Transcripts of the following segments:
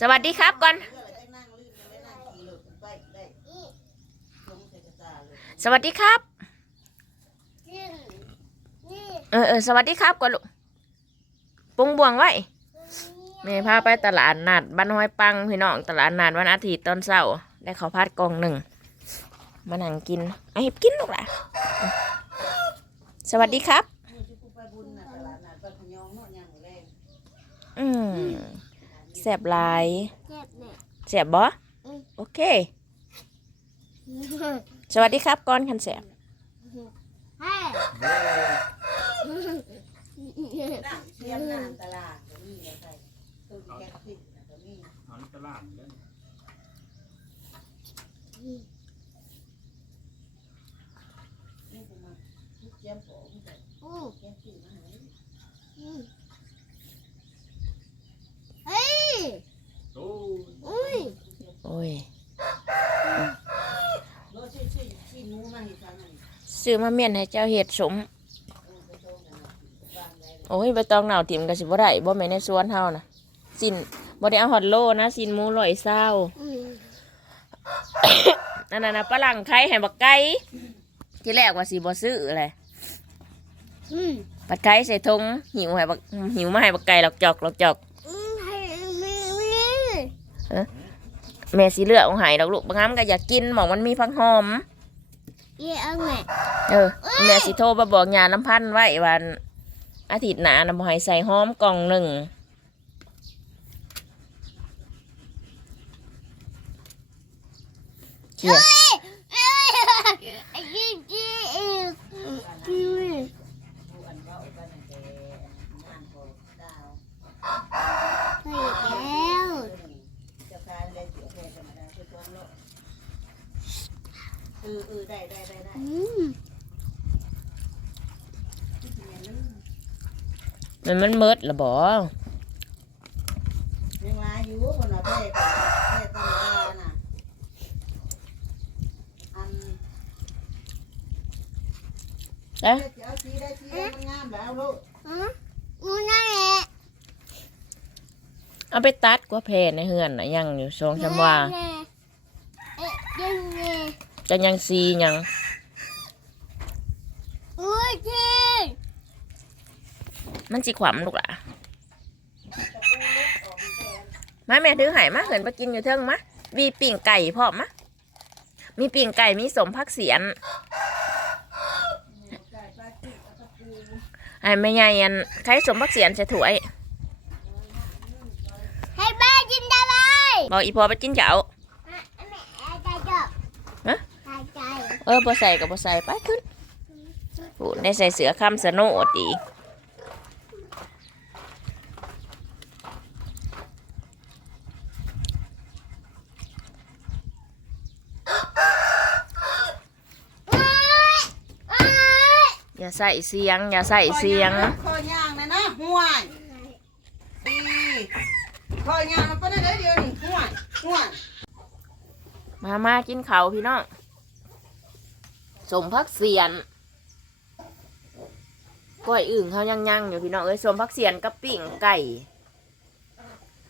สวัสดีครับก่อน สวัสดีครับ เออเออสวัสดีครับก่อนลูกปุงบวงไว้แม่พาไปตลาดนัดบ้านห้อยปังพี่น้องตลาดนัดวันอาทิตย์ตอนเช้าได้ข้าวผัดกล่องหนึ่งมานั่งกินไอ้กินลูกล่ะสวัสดีครับ อืม แสบหลายเจ็บเนี่ยแสบบ่อืมโอเค สวัสดีครับก่อนคันแสบให้เทียมน้ำตลาดก็มีอะไรไปตู้แก๊สติดก็มีเอาในตลาดเด้อ นี่ประมาณทุกเทียมผมแต่ อู้ แก๊สติดมาให้ เฮ้ย โอ้ อุ้ย โอ้ย รถชื่อชื่อชื่อนู้มาให้ฟังหน่อย ซื้อมาเมียนให้เจ้าเห็ดสมไปโตกันนะฟังได้โอ้ยใบตองหนาวถิ่มก็สิบ่ได้บ่แม่นในสวนเฮานะสินบ่ได้เอาฮอดโลนะสินหมูร้อยเศร้าอืมนั่นน่ะนะฝรั่งไข่ให้บักไก่ที่แรกว่าสิบ่ซื้ออะไรอืมบักไก่ใส่ถุงหิวให้บักหิวมาให้บักไก่หลอกจอกหลอกจอกอืมให้มีมีแม่สิเลือกเอาให้ดอกลูกบางครั้งก็อยากกินหมองมันมีผักหอม เยี่ยมแม่เออแม่สิโทรมาบอกยาน้ำพันธุ์ไว้วันอาทิตย์หน้านะบ่ให้ใส่หอมกล่องหนึ่งเขี่ยเอ้ยไอ้ยี่ยี่อืม ผู้อันว่าอุปนิสัยงานของดาว เฮ้ยแล้ว จะพาเลยเสียแค่ธรรมดาคือตัวโลกเออเออได้ได้ได้ได้อืมที่เมียนึงมันมันเมิดละบ่ยังลาอยู่คนละเพศเพศธรรมดาน่ะอันเอ๊ะเอาสีได้สีได้มันงามแล้วลูกอืมอืมนั่นแหละเอาไปตัดกว่าแพในเฮือนน่ะยังอยู่สองชำว่า แน่เอ๊ะยังไง จะยังซียังอุ้ยจริงมันสิขวำลูกล่ะมาแม่ถือใหายมาเหินไปกินอยู่เทิงมะมีปิ่งไก่พร้อมมะมีปิ่งไก่มีสมพักเสียนไอ้แม่ใหญ่อันใครสมพักเสียนจะถวยให้แม่กินได้ไหมบอกอีพอไปกินเจ้าแม่ใจจบฮะใจใจ เออพอใส่กับพอใส่ไปขึ้นโอ้ได้ใส่เสือคำสโนดอีกอ้ายอ้ายอย่าใส่เสียง อย่าใส่เสียงคอย่างนะนะห่วยดีคอย่างมันก็ได้เดียวนี่ห่วยห่วยมามากินเขาวพี่น้อง สมพักเสียนก้อยอึ่งเขายังยังอยู่พี่น้องเอ้ยสมพักเสียนกับปิ่งไก่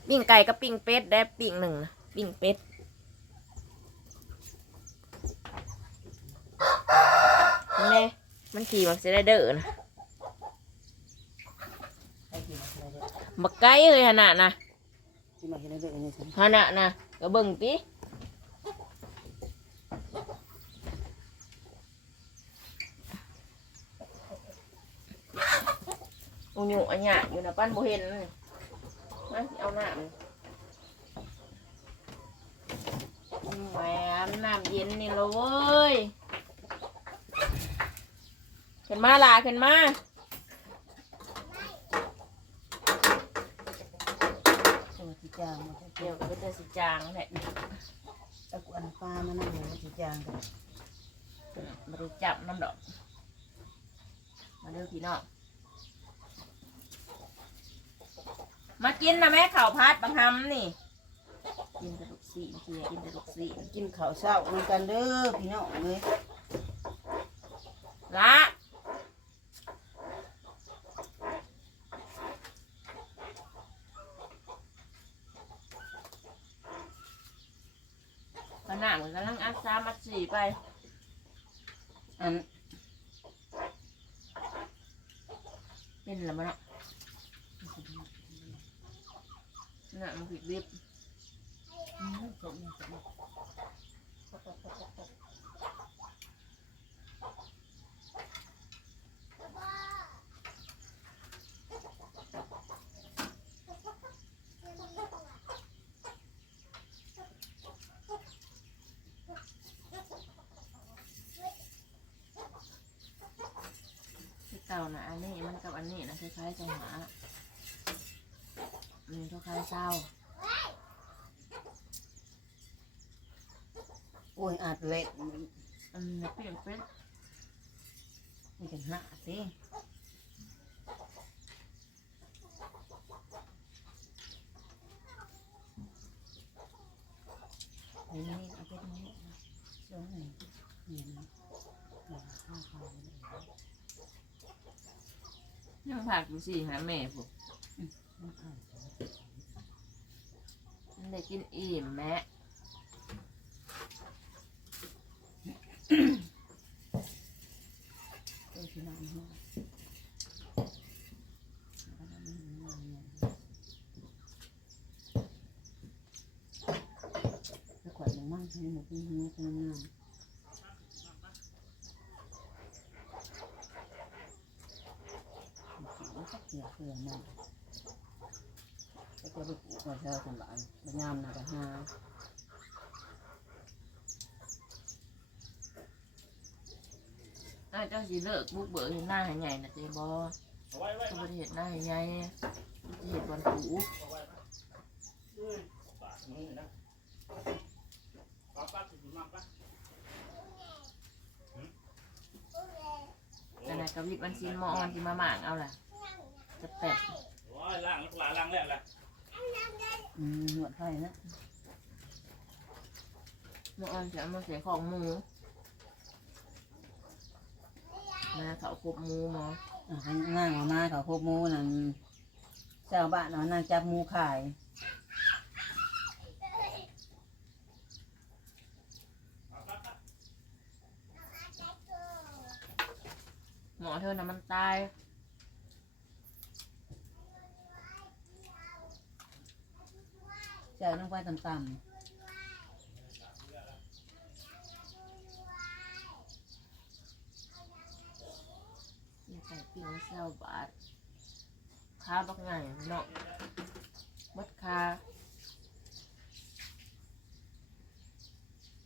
ปิ่งไก่กับปิ่งเป็ดได้ปิ่งหนึ่งนะปิ่งเป็ดนี่นแน่มันขี่มันจะได้เด้อนะบักไก่เลยขนาดนะที่มานได้เลยนี่ฉันขนาดนะก็เบิ่งติ อุญุอันหยะอยู่นะปั้นโบเห็นเลยมาสิเอาน้ำนี่อืมแหวนน้ำเย็นนี่เลยเว้ยขึ้นมาลาขึ้นมาสวัสดีจางมาเดี๋ยวก็จะสิจางแหละตะกวนปลามานั่งอยู่ที่จางกันมาได้จับน้ำดอก มาเด้อพี่น้อง มากินนะแม่ข่าวพัดบังฮัมนี่ กินแตะลูกสีเกียกินแตะลูกสีกินข่าวเช้าด้วยกันเด้อพี่น้องเลยละขนาดเหมือนกำลังอัดซามัดสีไป นามันผิดริบเก่านะอันนี้มันกับอันนี้นะคล้ายๆใจหมา อันนี้คล้ายๆเศร้าโอ้ยอาจเล็ดอันนี้เปลี่ยนเป็นมันจะหนาสินี่เอาไปตรงนี้เดี๋ยวหนเนี่ยนะเดี๋ยวข้าวเขาเลยยังผักอยู่สี่หาแม่ผม มันข้าว มัน ได้กินอิ่มแม่ตัวที่นั่งหัวจะขวัญมันมั่งให้หมดที่หัวที่นั่งมักเกลือเกลือมากก็ จะไปปลูกมาเช่าคนบ้านมันยามนะก็หาอ้าวเจ้าสิเลิกบุกเบิกเห็นหน้าให้ใหญ่นะเจ๊บอเอาไว้ไว้ก็บ่ได้เห็นหน้าให้ใหญ่เห็นวันผูเอาไว้อุ้ยปากมือนะป้าป้าถึงมาป้าแต่ไหนกวิดวันซินหมอออนที่มาหมางเอาล่ะจะแปดโอ้ยล่างหลาล่างแล้วแหละ อืมหนวดไฟนะหมอออนจะเอามาใส่ของหมูมาเขาครบหมูหมออะให้ง่างมามาเขาพบหมูนั่นเจ้าบ้านนั่นนั่งจับหมูขายหมอเธอน่ะมันตาย เจ้าต้องไปต่ำนี่ใส่ปิ้งเซลบาทคาบักไงเนาะมัดคา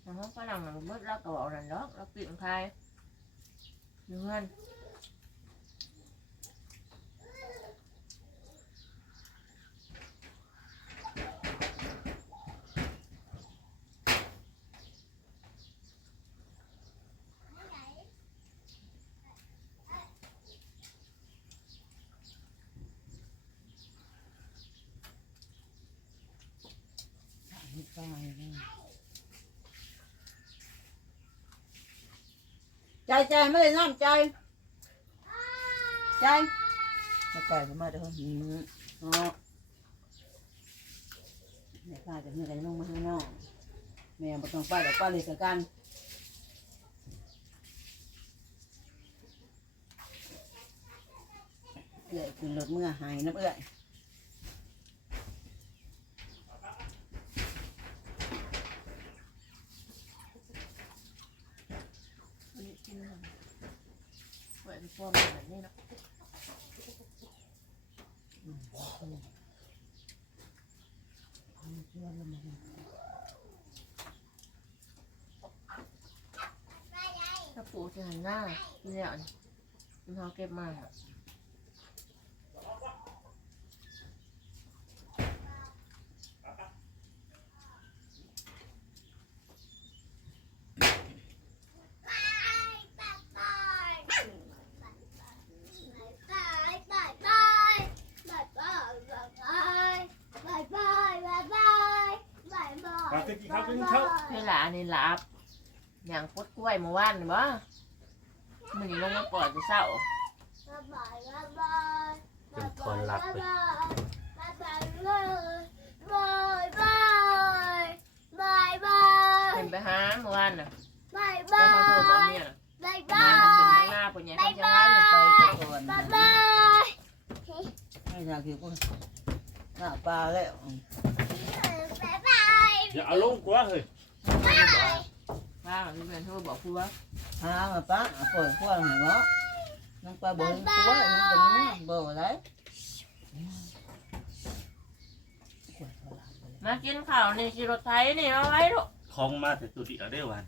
แต่ว่าฝรั่งมัดแล้วก็บอกนั่นเนาะแล้วปิ้งคายอยู่เงิน ตายเลยใจใจไม่ได้น้ำใจ ใจ มาปล่อยผมมาเด้อหืมเนาะแม่ป้าจะเมื่อไรน้องมาให้น้องแม่บ่ต้องไปดอกป้าเลยสักกันเอื้อยขึ้นรถเมื่อหายน้ำเอื้อย วันนี้กินอะไร เปิดพวกมันแบบนี้เนาะถ้าปูจะหันหน้าเนี่ยมันเขาเก็บมาอะ เวลาอันนี้หลับอย่างพดกล้วยเมื่อวานนี่บ่มันนี้ลงมาปล่อยจะเศร้าเป็นคนหลับเลยบายบายบายบายเป็นไปหาานน่ะบายตอบานเขาโทรบอกยเมียน่ะบายงาบานมันเป็นยข้างหน้าปุ่นเนี่ยเขาจะร้ายน่ะไปแต่ก่อนบานะยบายไม่อยากกินกุ้งหน้าปลาแล้วบายบายอย่าเอาลงกว่าเฮ้ยว่าพี่เป็ นโทรบอกผู้ว่าหามาป้าปล่อยพวกหนูเนาะน้องปลาบ่เห็นตัวมันเป็นเนื้อบ่อะไรมากินข้าวนี่ชิรถไทยนี่มาไว้ลูกคลองมาแต่ตุติเอาได้วัน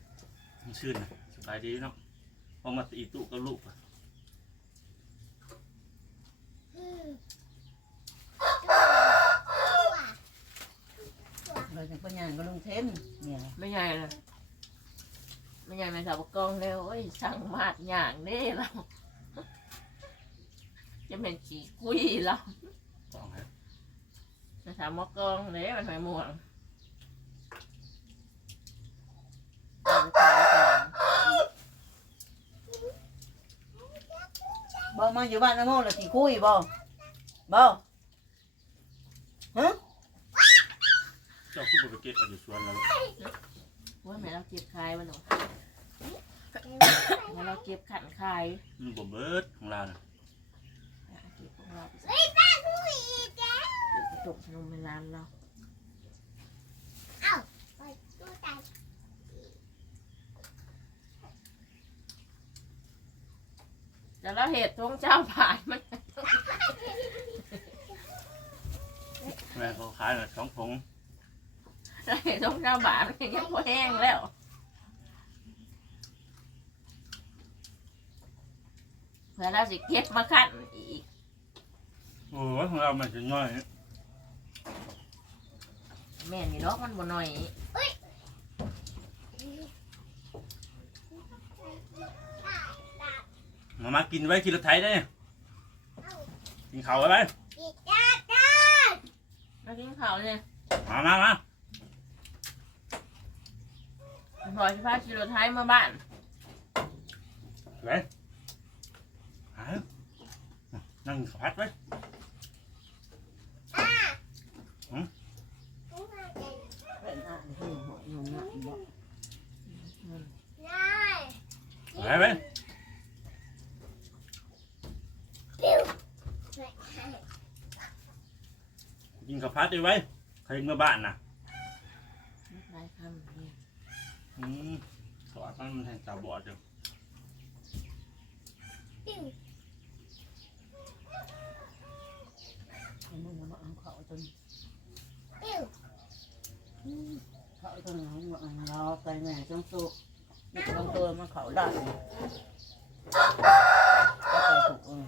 มันชื่นนะสบายดีเนาะพอมาตีตุกับลูกอะ เราจะเป็นยังก็ลุงเทนเนี่ยไม่ใหญ่เลยไม่ใหญ่ไม่สาวบกกองเลยโอ้ยสั่งมาดอย่างนี่เราจะเป็นขี้คุยเราสองครับจะถามมกกองเลยมันหอยม่วงเอาไปขายก่อนบ่มาอยู่บ้านนะโมละสิคุยบ่บ่ฮะ เจ้าคู่ไปเก็บเอาอยู่สวนแล้วว่าแม่เราเก็บขายมันหนูแม่เราเก็บขันขายมันบ่เบิดของเราน่ะอะเก็บของเราไปใส่ไม่บ้าคุยแกเก็บกระจกขนมในร้านเราไปดูตาแต่เราเห็ดทงเจ้าผ่านมันแม่เขาขายน่ะสองผง เราเห็ดทงเจ้าบาทมันยังพอแห้งแล้วเพื่อเราสิเก็บมาขั้นอีกโอ้ยของเรามันจะย่อยแม่นี่ล็อกมันบ่หน่อยมามากินไว้กินรถไถได้เนี่ยกินข้าวไว้ไหมอีกจ้าจ้ามากินข้าวเนี่ยมามามา พอชิพาชิโรไทยมาบ้านไปหานั่งขับพัดไว้เป็นอะ อืมสอดมันมันแทงตาบอดอยู่ปิ้วมึงมาเอาเขาจนปิ้วเขาจนเราไปแม่จังสุนี่บางตัวมันเขาได้ก็ไปถูกเออ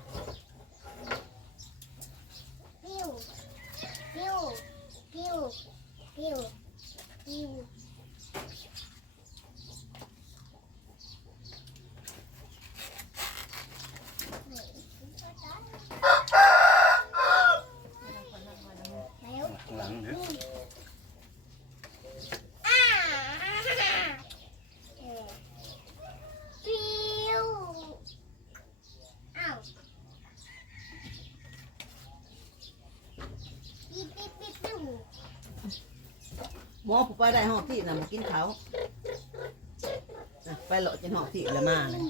ปิ้วปิ้วปิ้วปิ้วปิ้ว แล้ว ข้างหลังเด้อ อ่าเออปิ้วอ้าวปิ๊บปิ๊บปิ๊บปิ้ว หมอผู้ไปได้ห้องที่น่ะมากินเขาวน่ะไปหลอดจนห้องที่ละมาเลย